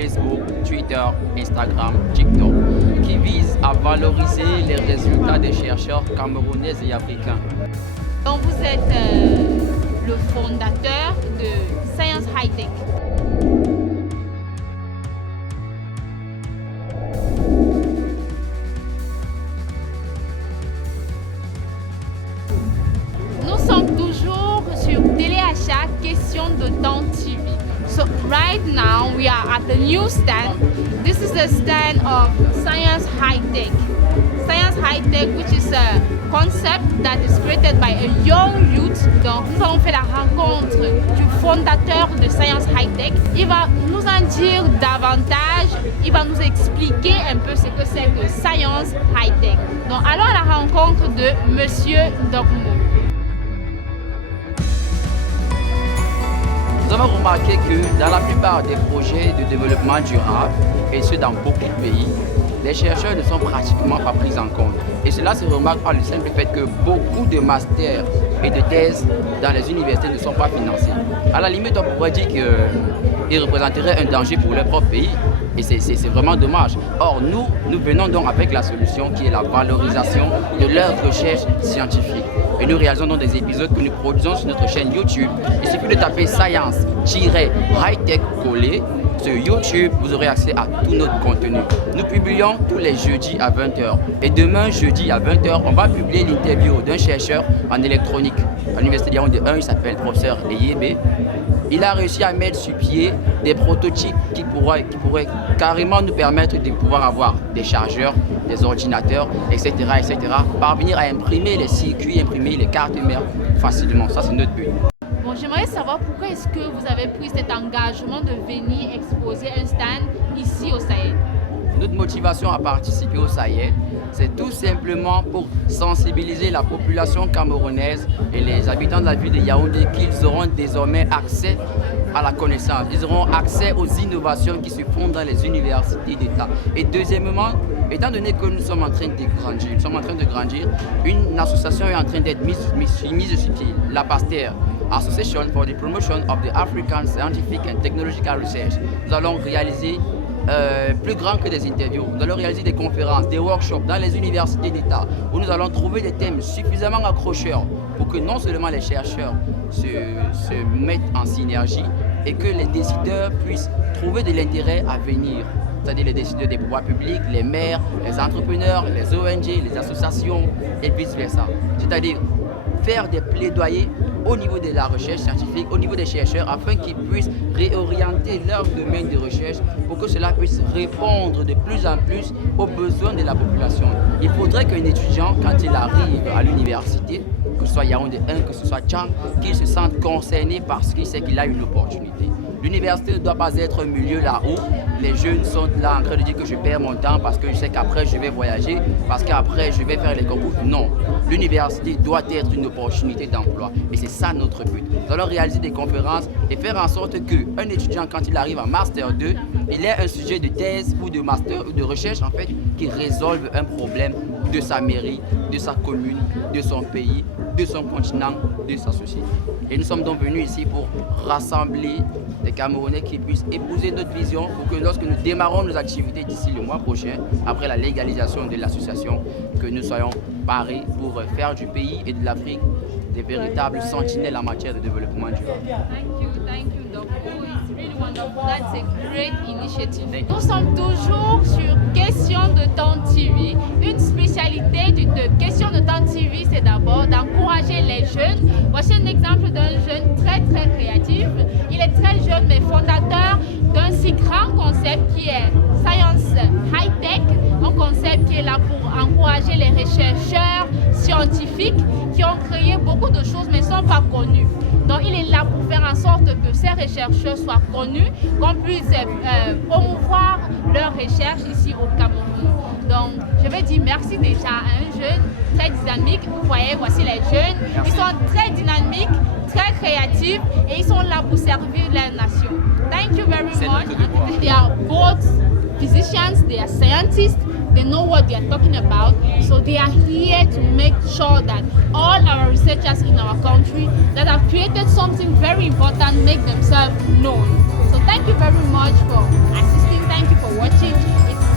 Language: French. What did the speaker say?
Facebook, Twitter, Instagram, TikTok, qui vise à valoriser les résultats des chercheurs camerounais et africains. Donc vous êtes le fondateur de Science High Tech. Nous sommes toujours sur Téléachat, question de temps TV. So right now we are at the new stand. This is the stand of Science High Tech. Science High Tech, which is a concept that is created by a young youth. Donc nous avons fait la rencontre du fondateur de Science High Tech. Il va nous en dire davantage. Il va nous expliquer un peu ce que c'est que Science High Tech. Donc allons à la rencontre de Monsieur Dogmo. Nous avons remarqué que dans la plupart des projets de développement durable, et ce dans beaucoup de pays, les chercheurs ne sont pratiquement pas pris en compte. Et cela se remarque par le simple fait que beaucoup de masters et de thèses dans les universités ne sont pas financés. À la limite, on pourrait dire qu'ils représenteraient un danger pour leur propre pays. Et c'est vraiment dommage. Or, nous venons donc avec la solution qui est la valorisation de leurs recherches scientifiques. Et nous réalisons donc des épisodes que nous produisons sur notre chaîne YouTube. Il suffit de taper Science-High-Tech collé. Sur YouTube, vous aurez accès à tout notre contenu. Nous publions tous les jeudis à 20h. Et demain, jeudi à 20h, on va publier l'interview d'un chercheur en électronique à l'Université de Yaoundé 1. Il s'appelle professeur Eyebe. Il a réussi à mettre sur pied des prototypes qui pourraient carrément nous permettre de pouvoir avoir des chargeurs, des ordinateurs, etc. Parvenir à imprimer les circuits, imprimer les cartes mères facilement. Ça, c'est notre but. Bon, j'aimerais savoir pourquoi est-ce que vous avez pris cet engagement de venir exposer un stand ici au Sahel. Notre motivation à participer au Sahel, c'est tout simplement pour sensibiliser la population camerounaise et les habitants de la ville de Yaoundé qu'ils auront désormais accès à la connaissance. Ils auront accès aux innovations qui se font dans les universités d'État. Et deuxièmement, étant donné que nous sommes en train de grandir, une association est en train d'être mise sur pied, la PASTER, Association for the Promotion of the African Scientific and Technological Research. Nous allons réaliser plus grand que des interviews. Nous allons réaliser des conférences, des workshops dans les universités d'État où nous allons trouver des thèmes suffisamment accrocheurs pour que non seulement les chercheurs se mettent en synergie et que les décideurs puissent trouver de l'intérêt à venir. C'est-à-dire les décideurs des pouvoirs publics, les maires, les entrepreneurs, les ONG, les associations et vice-versa. C'est-à-dire faire des plaidoyers au niveau de la recherche scientifique, au niveau des chercheurs, afin qu'ils puissent réorienter leur domaine de recherche pour que cela puisse répondre de plus en plus aux besoins de la population. Il faudrait qu'un étudiant, quand il arrive à l'université, que ce soit Yaoundé 1, que ce soit Tchang, qu'il se sente concerné parce qu'il sait qu'il a une opportunité. L'université ne doit pas être un milieu là où les jeunes sont là en train de dire que je perds mon temps parce que je sais qu'après je vais voyager, parce qu'après je vais faire les concours. Non, l'université doit être une opportunité d'emploi et c'est ça notre but. Nous allons réaliser des conférences et faire en sorte qu'un étudiant, quand il arrive en Master 2, il ait un sujet de thèse ou de master ou de recherche en fait qui résolve un problème de sa mairie, de sa commune, de son pays, de son continent, de sa société. Et nous sommes donc venus ici pour rassembler des Camerounais qui puissent épouser notre vision pour que lorsque nous démarrons nos activités d'ici le mois prochain, après la légalisation de l'association, que nous soyons parés pour faire du pays et de l'Afrique des véritables sentinelles en matière de développement durable. Thank you, Dr. It's really wonderful. That's a great initiative. Nous sommes toujours sur Question de Temps TV. Une spécialité de Question de Temps TV, c'est d'abord d'encourager les jeunes. Voici un exemple d'un jeune très créatif. Il est très jeune mais fondateur d'un si grand concept qui est Science High Tech, un concept qui est là pour encourager les chercheurs scientifiques qui ont créé beaucoup de choses mais ne sont pas connus. Donc il est là pour faire en sorte que ces chercheurs soient connus, qu'on puisse promouvoir leurs recherches ici au Cameroun. Donc je vais dire merci déjà à un jeune très dynamique. Vous voyez, voici les jeunes. Ils sont très dynamiques, très créatifs et ils sont là pour servir la nation. Thank you very much. They are both physicians, they are scientists. They know what they are talking about, so they are here to make sure that all our researchers in our country that have created something very important make themselves known. So thank you very much for assisting. Thank you for watching. It's